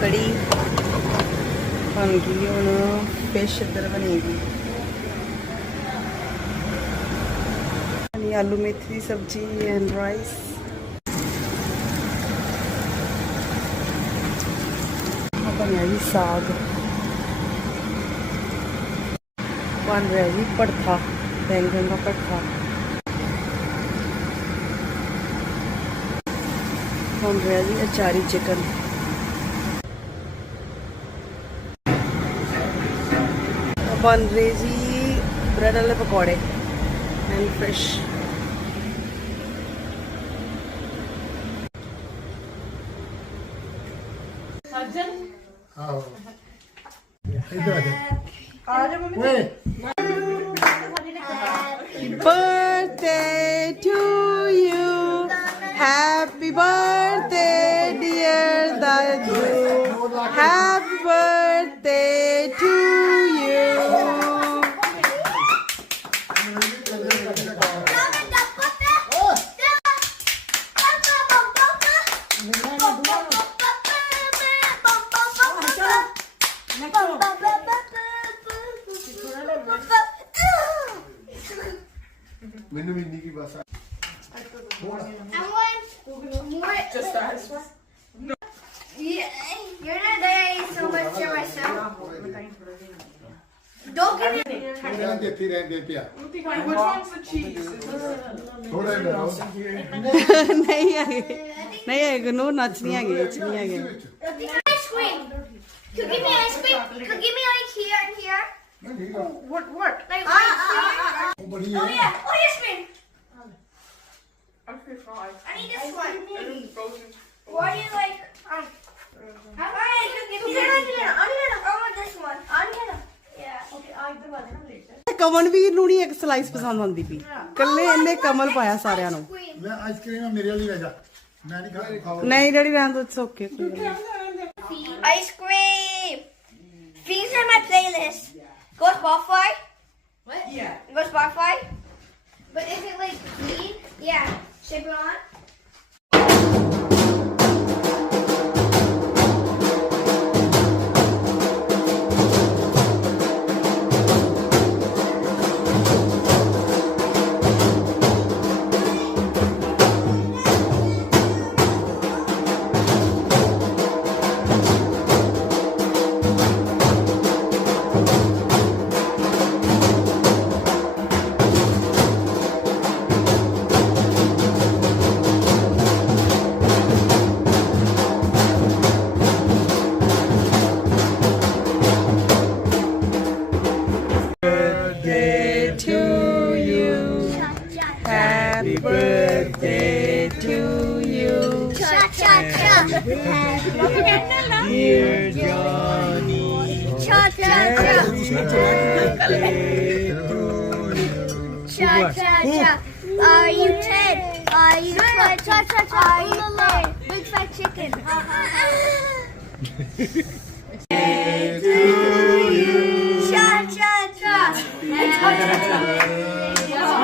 कड़ी बन गई हूँ, फिश इधर बनेगी, आलू मेथी की सब्जी एंड राइस। बनया जी साग, बन रहा जी भरथा, बैंगन का भरथा बन रहा जी, अचारी चिकन। बन रहे जी ब्रेड वाले पकौड़े and fish. Birthday to you, happy birthday dear Dadu, happy birthday to you. मैंने भी नहीं की बस Just us. Yeah, you're not there so much to myself. Don't give me. रहने दे पिया Which one's the cheese? थोड़ा ही लगाओ नहीं आएगी, नहीं आएगी, नो नच नहीं आएगी, नच नहीं आएगी। Ice cream. Could you give me ice cream? Could you give me like here and here? What? Like right here? वो बड़ी Oh है yeah. Oh yes, cream. Okay, fine. I need this one. It is frozen. Why do you like? Alright, give me this. I want this one. Yeah. कमल भी ਨੂੰਣੀ ਇੱਕ slice ਪਸੰਦ ਆਉਂਦੀ ਪਈ, ਕੱਲੇ ਇਹਨੇ ਕਮਲ ਪਾਇਆ ਸਾਰਿਆਂ ਨੂੰ। Cream. मैं आइसक्रीम है मेरे लिए ले जा मैं नहीं खाऊंगा ਨਹੀਂ ਡੈਡੀ ਰਹਿਣ ਦੋ, ਇਟਸ ਓਕੇ, ਕੋਈ ਗੱਲ ਨਹੀਂ। Ice cream. These are my playlist. Go Spotify. What? Yeah. Go Spotify. But is it like clean? Yeah. Shape it on. Birthday to you, happy birthday to you, Cha cha cha. dear Johnny. Cha cha cha. Cha cha cha. Are you 10? Are you 20? Cha cha cha. Are you 10? Big fat chicken. Cha cha cha. Happy birthday to you.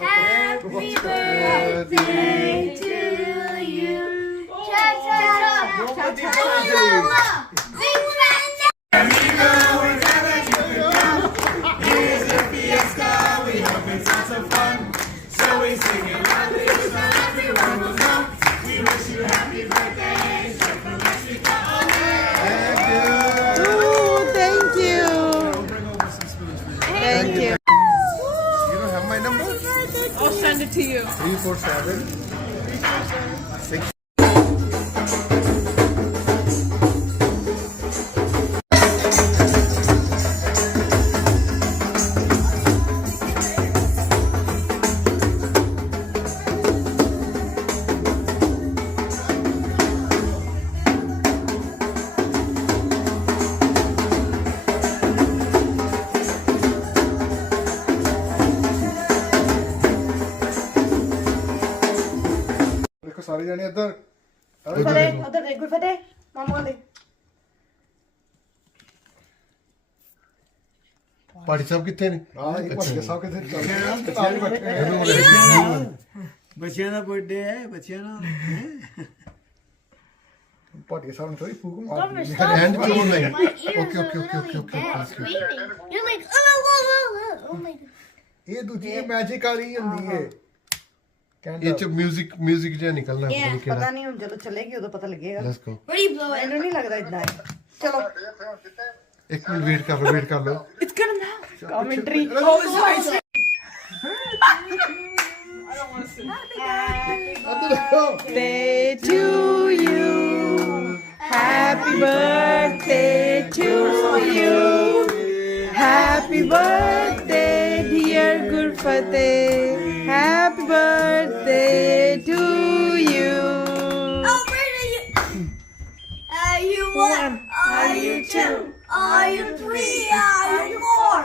Happy birthday to you. Cha cha cha. Big fat chicken. Oh, thank you. Thank you. You don't have my number I'll send it to you. 347 6 देखो सारे जाने इधर उधर देख गुरफतेह मामा देख ਪਾੜੀ ਸਾਹਿਬ ਕਿੱਥੇ ਨੇ ਹਾਂ ਇਹ ਭੱਜ ਕੇ ਸਭ ਕਿਤੇ ਚੱਲ ਬੈਠੇ ਬੱਚਿਆਂ ਦਾ ਬਰਥਡੇ ਹੈ ਬੱਚਿਆਂ ਦਾ ਭੱਜ ਕੇ ਸਾਹਮਣੇ ਥੋੜੀ ਫੂਕ ਮਾਰ हैंड क्यों नहीं My ears Okay, are okay, okay, literally okay, okay, dead, okay. screaming. You're like, oh my god. ਇਹ ਦੂਜੀ ਮੈਜਿਕ ਵਾਲੀ ਹੁੰਦੀ ਏ ये जो म्यूजिक जो निकलना है पता नहीं ਪਤਾ ਨਹੀਂ ਹੁਣ ਜਦੋਂ ਚੱਲੇਗੀ ਉਦੋਂ ਪਤਾ ਲੱਗੇਗਾ let's go Where do you blow it? ਮੈਨੂੰ ਨਹੀਂ ਲੱਗਦਾ ਇਦਾਂ ਹੈ ਚਲੋ एक मिनट वेट कर लो it's gonna now commentary Oh, it's nice. I don't want to see. birthday to you. Happy birthday to you. Happy birthday, dear Gurfateh. Happy birthday to you. Oh, where are you? Are you one? Are you two? Are you three? Are you four?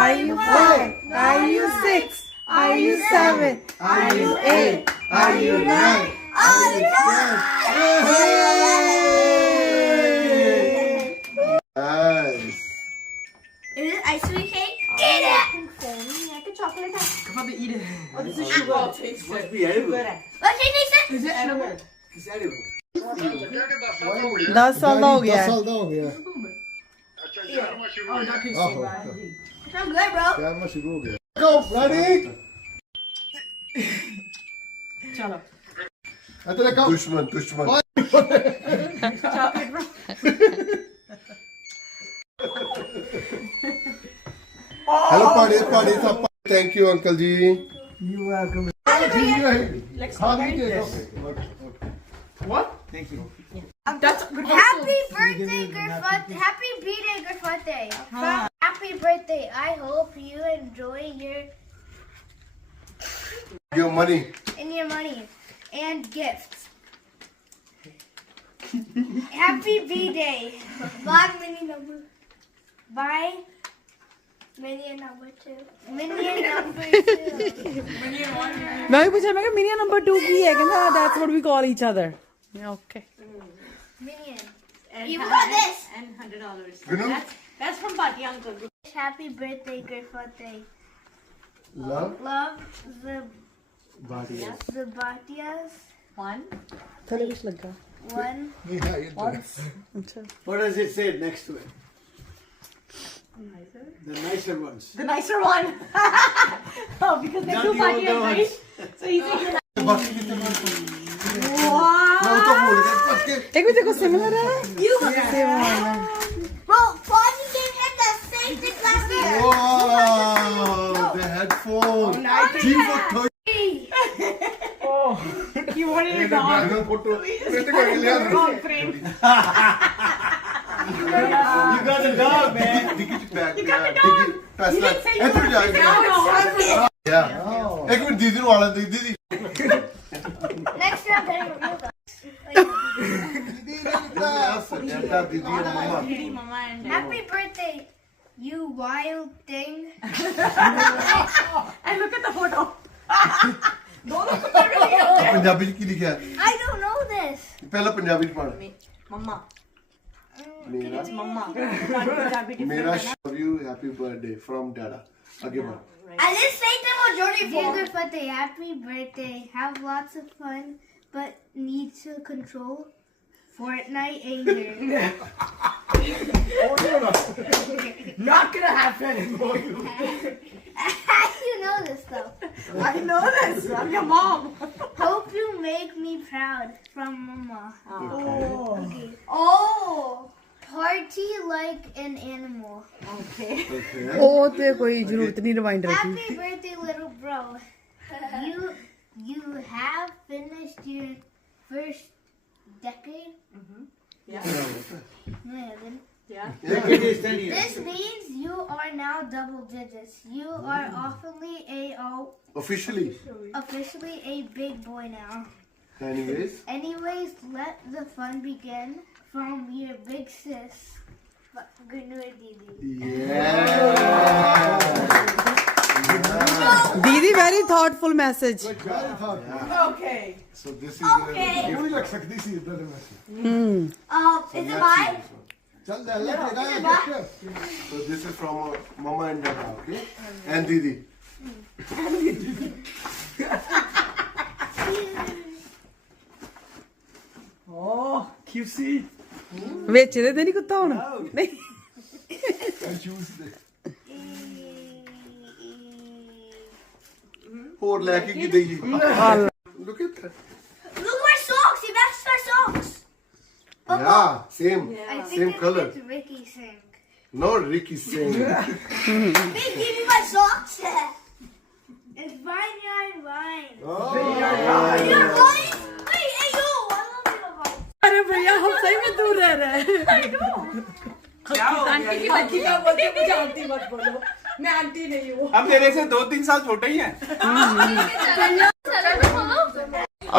Are you 5? Are you 6? Are you 7? Are you 8? Are you 9? Are you nice Is it ice cream cake? Eat it! Oh, this is sugar. I'll taste it. be edible. What can you say? Is it edible? It's edible. 10 ਸਾਲ ਦਾ ਹੋ ਗਿਆ 10 ਸਾਲ ਦਾ ਹੋ ਗਿਆ Oh, that tastes ਆਹੋ so bad. I'm good, bro. ਪਿਆਰ ਨਾਲ ਸ਼ੁਰੂ ਹੋ ਗਿਆ ਗੋ ਰੈਡੀ Chalo. ਇੱਧਰ ਦੇਖੋ दुश्मन हेलो पाड़ी साहब thank you uncle ji You welcome. ਠੀਕ ਹੈ ਖਾ ਲਈ ਕੇ What? Thank you. That's good. Happy birthday, Gurfateh. Happy B-Day, Gurfateh. Happy birthday. I hope you enjoy your money your money and gifts. Happy B-Day. Bye, mini number. Bye. Minion number 2. Minion number 2. ਮੈਂ ਵੀ ਪੁੱਛਿਆ ਮੈਂ ਕਿ ਮੀਨੀਆ number 2 ਕੀ ਹੈ ਕਹਿੰਦਾ that's what we call each other okay Minion. You got this. And $100. Gunu? That's from Bati Uncle. Happy birthday, Gurfateh. love Love the Bhatias. One. ਥੱਲੇ ਕੁਝ ਲੱਗਾ 1. ਨਹੀਂ ਹੈ ਇੱਧਰ ਅੱਛਾ What does it say next to it? The nicer ones. The nicer one. Oh, because they're Not too the Bati older and ones. right? So you think बाकी कितने wow. मैं तो भूल गया बच के ਇੱਕ ਵੀ ਦੇਖੋ ਸਿਮਿਲਰ ਹੈ You ਸੇਮ ਵਾਲਾ Bro, Bonnie came in the same thing last year. wow the headphone G for 30 You wanted it on. Photo print कर लिया Wrong frame. You got the dog, man. Doggy bag You got the dog. पैसा You didn't say you इधर wanted जाएगा the dog. या एक minute दीदी वाला दीदी Next year I'm getting a real dog. दीदी मम्मा Didi, Mama, and Happy birthday, you wild thing. and look at the photo. दोनों को तो really up there. पंजाबी में की लिखा है I don't know this. पहला पंजाबी में पढ़ Mama. मेरा Mama. Punjabi different मेरा है ना? show you happy birthday from Dada आगे बढ़ I didn't say the majority for. Dear Gurfateh, happy birthday. Have lots of fun, but need to control Fortnite anger. Not gonna happen. You know this stuff. I know this. I'm your mom. Hope you make me proud from Mama. Okay. Oh, party like an animal. Okay. ਉਹ ਤੇ ਕੋਈ ਜ਼ਰੂਰਤ ਨਹੀਂ reminder the Happy birthday, little bro. You have finished your first decade. Yeah. No, you haven't. Yeah. Decade is 10 years. This means you are now double digits. You are officially officially a big boy now. anyways Let the fun begin from your big sis, Gunur Didi. yeah didi very thoughtful message Okay. so this is Okay. ਉਹ ਵੀ ਲੱਗ ਸਕਦੀ ਸੀ ਇੱਧਰ ਦੇ ਵਿੱਚ Is it mine? चल ले देगा So this is from Mama and Dada, okay? And Didi. Oh, cutesy. ਵਿੱਚ ਦੇ ਤੇ ਨਹੀਂ ਕੁੱਤਾ ਹੁਣ ਨਹੀਂ ਹੋਰ ਲੈ ਕੇ ਕੀ ਦਈਏ Look at that. Look, my socks. He matched our socks. Yeah, same. I think Same color. it's Ricky Singh. Not Ricky Singh. Hey, give me my socks. It's Vineyard Wine. Oh. You're lying? Wait, hey, yo, I love you, Vine. अरे भैया हम सही में दूर रह रहे हैं aunty की बच्ची क्या बोलती है मुझे आंटी मत बोलो मैं आंटी नहीं हूँ अब मेरे से 2-3 साल छोटे ही हैं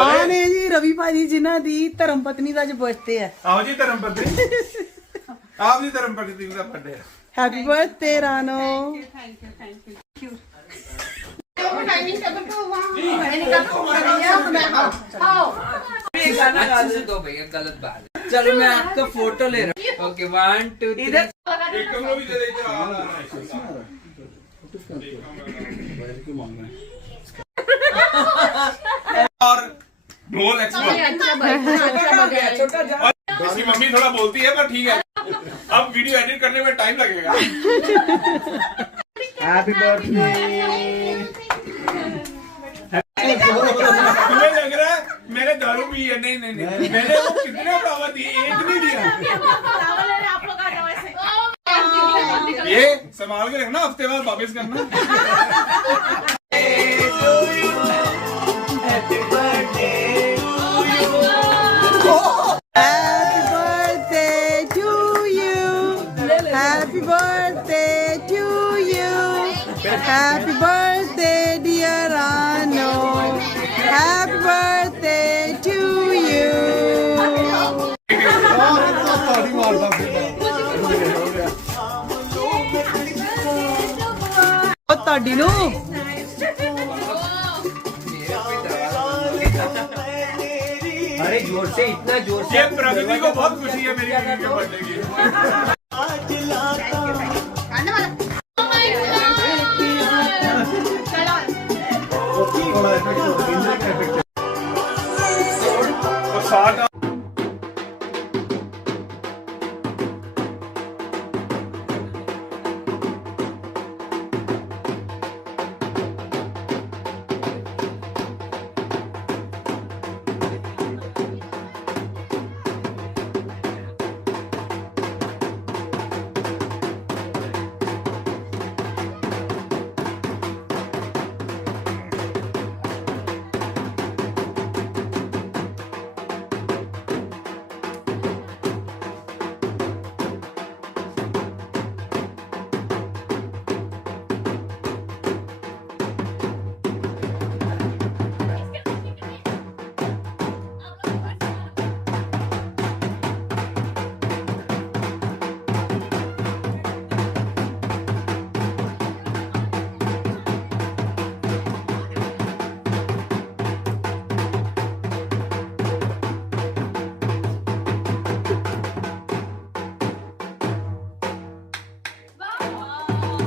ਆ ਨੇ ਜੀ ਰਵੀ ਭਾਜੀ ਜਿਨ੍ਹਾਂ ਦੀ ਧਰਮ ਪਤਨੀ ਦਾ ਅੱਜ ਬਰਥਡੇ ਹੈ आओ जी धर्म पत्नी आप जी धर्म पत्नी का बर्थडे है ਹੈਪੀ ਬਰਥਡੇ ਰਾਨੋ दो भैया गलत बात है चलो मैं आपका फोटो ले रहा हूँ ओके 1 2 3 एक कमरा भी दे देते और ढोल एक्सपर्ट इसकी मम्मी थोड़ा बोलती है पर ठीक है अब वीडियो एडिट करने में टाइम लगेगा Happy birthday. तुम्हें लग रहा है मैंने दारू पी है नहीं नहीं नहीं मैंने वो कितने फ्लावर दिए एक नहीं दिया ये संभाल के रखना हफ्ते बाद वापस करना Happy birthday to you. Happy birthday to you. Happy birthday, dear Rano. Happy birthday to you. ताड़ी मारदा फिरदा ਉਹ ਤੁਹਾਡੀ ਨੂੰ अरे जोर से इतना जोर से ये प्रकृति को बहुत खुशी है मेरी बीवी के बर्थडे की